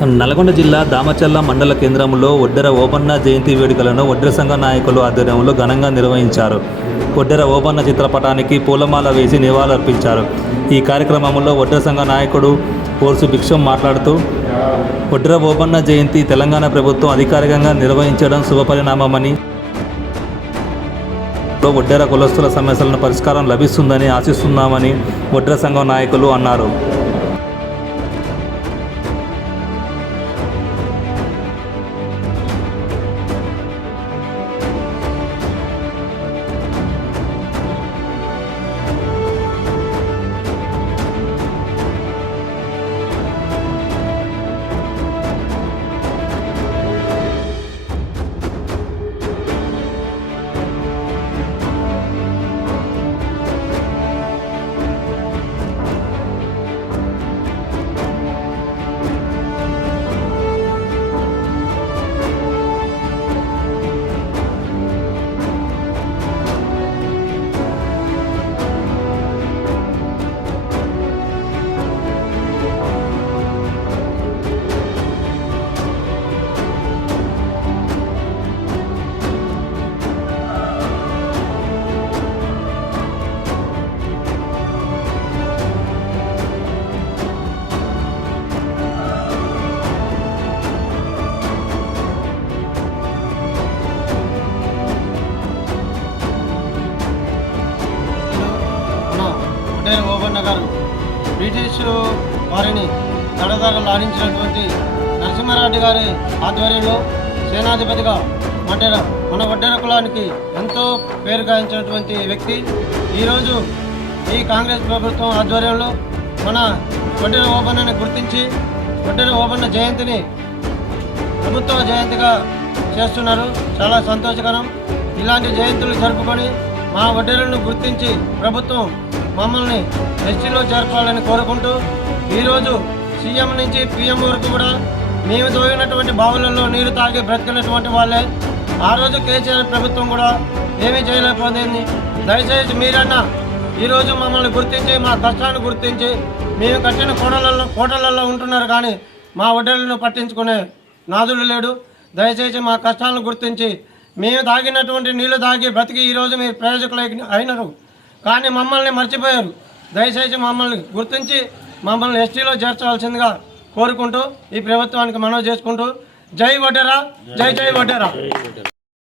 నల్గొండ జిల్లా దామచర్ల మండల కేంద్రంలో ఒడ్డెర ఓబన్న జయంతి వేడుకలను ఒడ్డెర సంఘ నాయకులు ఆధ్వర్యంలో ఘనంగా నిర్వహించారు. ఒడ్డెర ఓబన్న చిత్రపటానికి పూలమాల వేసి నివాళులర్పించారు. ఈ కార్యక్రమంలో ఒడ్డెర సంఘ నాయకుడు పోర్సు భిక్షం మాట్లాడుతూ, ఒడ్డెర ఓబన్న జయంతి తెలంగాణ ప్రభుత్వం అధికారికంగా నిర్వహించడం శుభపరిణామమని, ఒడ్డెర కులస్తుల సమస్యలను పరిష్కారం లభిస్తుందని ఆశిస్తున్నామని ఒడ్డెర సంఘం నాయకులు అన్నారు. ఒడ్డెర ఓబన్న గారు బ్రిటిష్ వారిని లాడించినటువంటి నరసింహారెడ్డి గారి ఆధ్వర్యంలో సేనాధిపతిగా మన ఒడ్డెర కులానికి ఎంతో పేరు గాయించినటువంటి వ్యక్తి. ఈరోజు ఈ కాంగ్రెస్ ప్రభుత్వం ఆధ్వర్యంలో మన ఒడ్డెర ఓబన్నని గుర్తించి ఒడ్డెర ఓబన్న జయంతిని ప్రభుత్వ జయంతిగా చేస్తున్నారు. చాలా సంతోషకరం. ఇలాంటి జయంతులు జరుపుకొని మా ఒడ్డెరలను గుర్తించి ప్రభుత్వం మమ్మల్ని ఎస్టీలో చేర్పాలని కోరుకుంటూ, ఈరోజు సీఎం నుంచి పీఎం వరకు కూడా మేము తోగినటువంటి బావులలో నీరు తాగి బ్రతికినటువంటి వాళ్ళే. ఆ రోజు కేసీఆర్ ప్రభుత్వం కూడా ఏమీ చేయలేకపోయింది. దయచేసి మీరన్నా ఈరోజు మమ్మల్ని గుర్తించి మా కష్టాన్ని గుర్తించి, మేము కట్టిన కోటలలో ఉంటున్నారు కానీ మా ఒడ్డెలను పట్టించుకునే నాదుడు లేడు. దయచేసి మా కష్టాలను గుర్తించి, మేము తాగినటువంటి నీళ్లు తాగి బ్రతికి ఈరోజు మీరు ప్రయోజకులు అయినారు కానీ మమ్మల్ని మర్చిపోయారు. దయచేసి మమ్మల్ని గుర్తించి మమ్మల్ని ఎస్టీలో చేర్చవలసిందిగా కోరుకుంటూ ఈ ప్రభుత్వానికి మనవి చేసుకుంటూ, జై ఒడ్డెర, జై జై ఒడ్డెర.